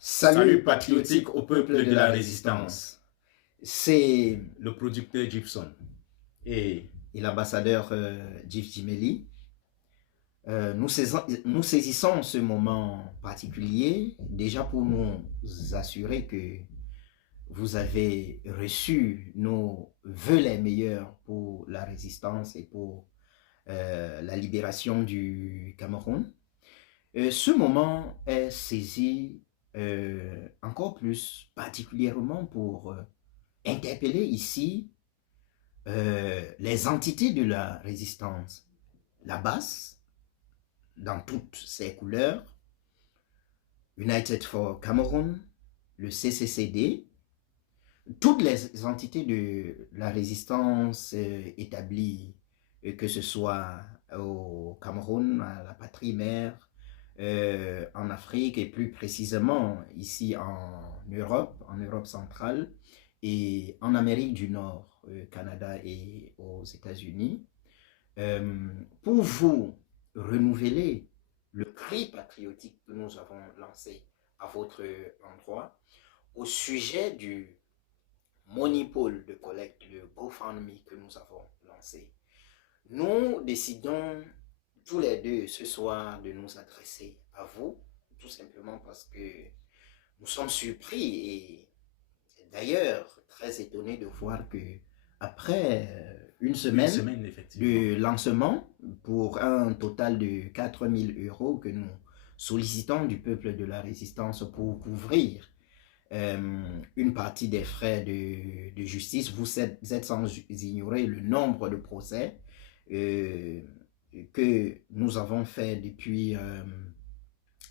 Salut patriotique au peuple de la résistance. C'est Le producteur Gibson et l'ambassadeur Jeff Jimeli. Nous saisissons ce moment particulier déjà pour nous assurer que vous avez reçu nos vœux les meilleurs pour la résistance et pour la libération du Cameroun. Ce moment est saisi encore plus particulièrement pour interpeller ici les entités de la résistance, la BAS, dans toutes ses couleurs, United for Cameroon, le CCCD, toutes les entités de la résistance établies, que ce soit au Cameroun, à la patrie mère, en Afrique et plus précisément ici en Europe centrale et en Amérique du Nord, Canada et aux États-Unis, pour vous renouveler le cri patriotique que nous avons lancé à votre endroit au sujet du monopole de collecte, le GoFundMe que nous avons lancé. Nous décidons tous les deux ce soir de nous adresser à vous, tout simplement parce que nous sommes surpris et d'ailleurs très étonnés de voir que après une semaine de lancement pour un total de 4 000 € que nous sollicitons du peuple de la résistance pour couvrir une partie des frais de justice, vous êtes sans ignorer le nombre de procès que nous avons fait depuis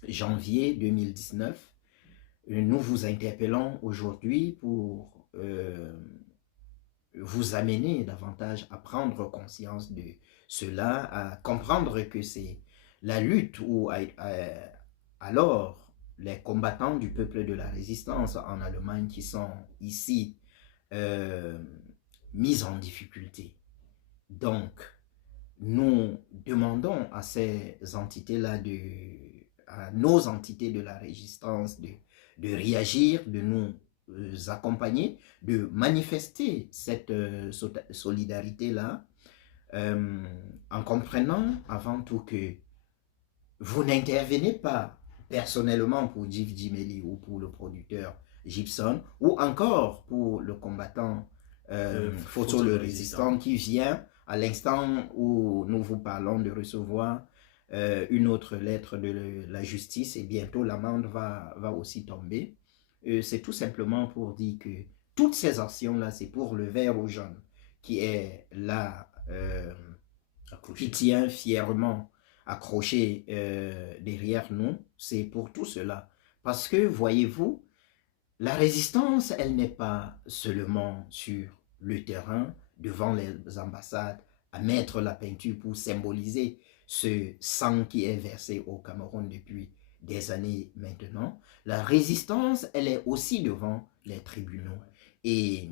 janvier 2019. Nous vous interpellons aujourd'hui pour vous amener davantage à prendre conscience de cela, à comprendre que c'est la lutte ou alors les combattants du peuple de la résistance en Allemagne qui sont ici mis en difficulté. Donc, nous demandons à ces entités-là, à nos entités de la résistance de réagir, de nous accompagner, de manifester cette solidarité-là, en comprenant avant tout que vous n'intervenez pas personnellement pour Jeff Jimeli ou pour le producteur Gibson ou encore pour le combattant Photo le résistant qui vient à l'instant où nous vous parlons de recevoir une autre lettre de la justice et bientôt l'amende va aussi tomber. C'est tout simplement pour dire que toutes ces actions-là, c'est pour le ver aux jaunes qui est là, qui tient fièrement accroché derrière nous. C'est pour tout cela. Parce que, voyez-vous, la résistance, elle n'est pas seulement sur le terrain, devant les ambassades, à mettre la peinture pour symboliser ce sang qui est versé au Cameroun depuis des années maintenant. La résistance, elle est aussi devant les tribunaux. Et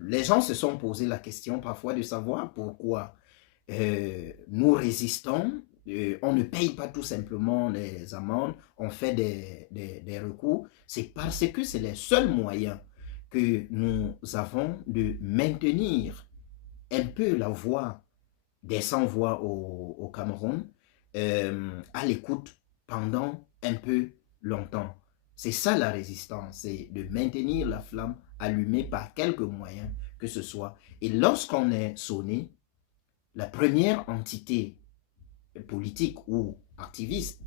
les gens se sont posé la question parfois de savoir pourquoi nous résistons. On ne paye pas tout simplement les amendes, on fait des recours. C'est parce que c'est les seuls moyens que nous avons de maintenir un peu la voix des sans-voix au Cameroun à l'écoute pendant un peu longtemps. C'est ça la résistance, c'est de maintenir la flamme allumée par quelques moyens que ce soit. Et lorsqu'on est sonné, la première entité politique ou activiste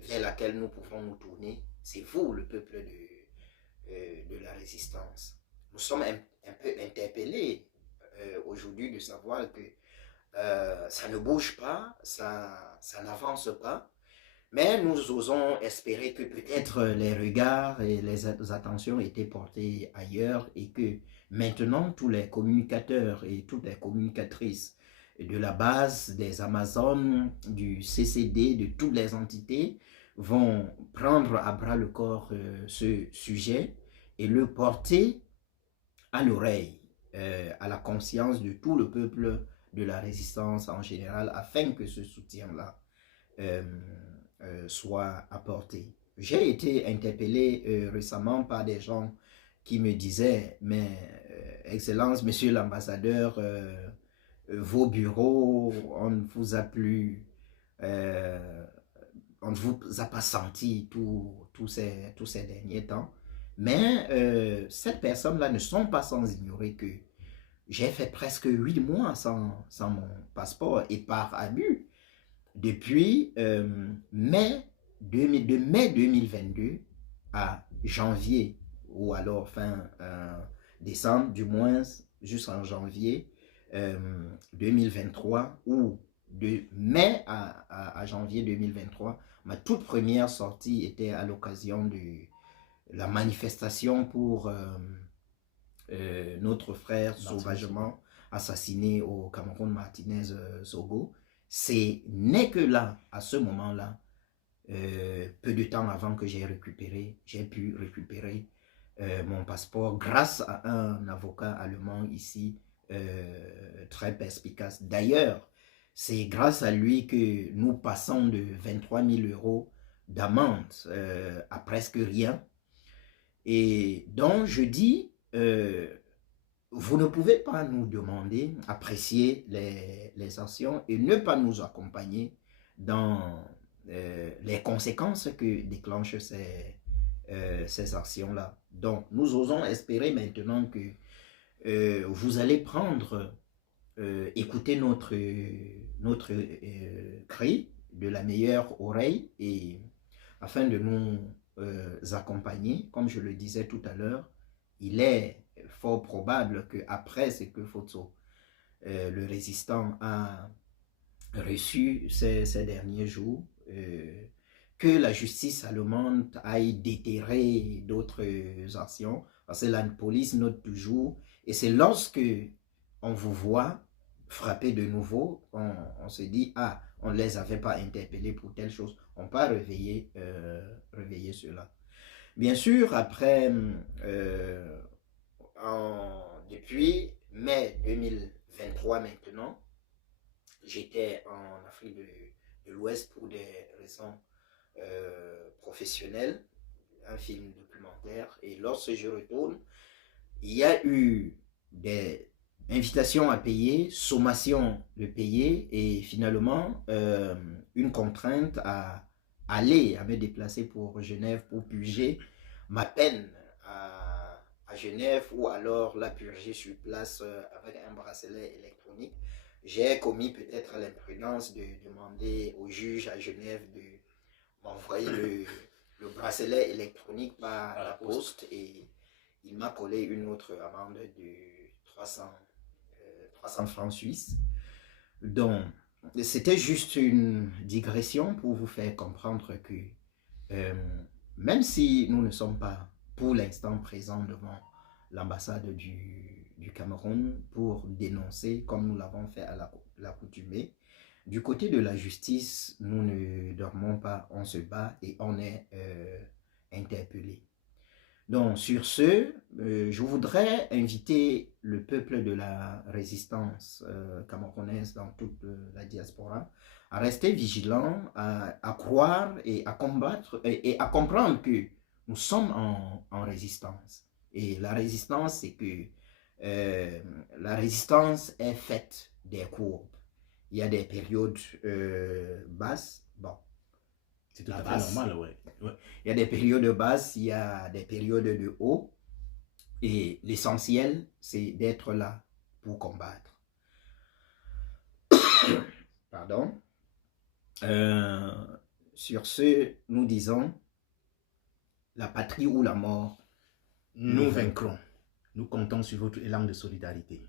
vers laquelle nous pouvons nous tourner, c'est vous, le peuple de la résistance. Nous sommes un peu interpellés aujourd'hui de savoir que ça ne bouge pas, ça n'avance pas, mais nous osons espérer que peut-être les regards et les attentions étaient portés ailleurs et que maintenant tous les communicateurs et toutes les communicatrices de la base, des Amazones, du CCD, de toutes les entités vont prendre à bras le corps ce sujet et le porter à l'oreille, à la conscience de tout le peuple de la résistance en général, afin que ce soutien-là soit apporté. j'ai été interpellé récemment par des gens qui me disaient, mais Excellence, Monsieur l'ambassadeur, vos bureaux, on ne vous a plus, euh, on ne vous a pas senti tous ces derniers temps. Mais ces personnes-là ne sont pas sans ignorer que j'ai fait presque 8 mois sans mon passeport et par abus. Depuis de mai 2022 à janvier, ou alors fin décembre, du moins jusqu'en janvier 2023, ou de mai à janvier 2023, ma toute première sortie était à l'occasion de la manifestation pour notre frère sauvagement assassiné au Cameroun, Martinez Zogo. C'est n'est que là, à ce moment-là, peu de temps avant que j'ai pu récupérer mon passeport grâce à un avocat allemand ici, très perspicace. D'ailleurs, c'est grâce à lui que nous passons de 23 000 € d'amende à presque rien. Et donc, je dis, vous ne pouvez pas nous demander, apprécier les actions et ne pas nous accompagner dans les conséquences que déclenchent ces actions-là. Donc, nous osons espérer maintenant que vous allez prendre, écouter notre cri de la meilleure oreille et afin de nous accompagner. Comme je le disais tout à l'heure, il est fort probable qu'après ce que Fotso, le résistant, a reçu ces derniers jours, que la justice allemande aille déterrer d'autres actions, parce que la police note toujours, et c'est lorsque on vous voit frapper de nouveau, on se dit, ah, on ne les avait pas interpellés pour telle chose, on peut réveiller cela. Bien sûr, après, depuis mai 2023 maintenant, j'étais en Afrique de l'Ouest pour des raisons professionnelles, un film documentaire, et lorsque je retourne, il y a eu des invitations à payer, sommation de payer, et finalement une contrainte à me déplacer pour Genève pour purger ma peine à Genève, ou alors la purger sur place avec un bracelet électronique. J'ai commis peut-être l'imprudence de demander au juge à Genève de m'envoyer le bracelet électronique par la poste, et il m'a collé une autre amende de 300 francs suisses. Donc, c'était juste une digression pour vous faire comprendre que même si nous ne sommes pas pour l'instant présents devant l'ambassade du Cameroun pour dénoncer, comme nous l'avons fait à l'accoutumée, du côté de la justice, nous ne dormons pas, on se bat et on est interpellé. Donc, sur ce, je voudrais inviter le peuple de la résistance camerounaise dans toute la diaspora à rester vigilant, à croire et à combattre et à comprendre que nous sommes en résistance. Et la résistance, c'est que la résistance est faite des courbes. Il y a des périodes basses. Bon, c'est tout à fait normal, ouais. Il y a des périodes basses, il y a des périodes de haut. Et l'essentiel, c'est d'être là pour combattre. Pardon. Sur ce, nous disons, la patrie ou la mort, nous vaincrons. Nous comptons sur votre élan de solidarité.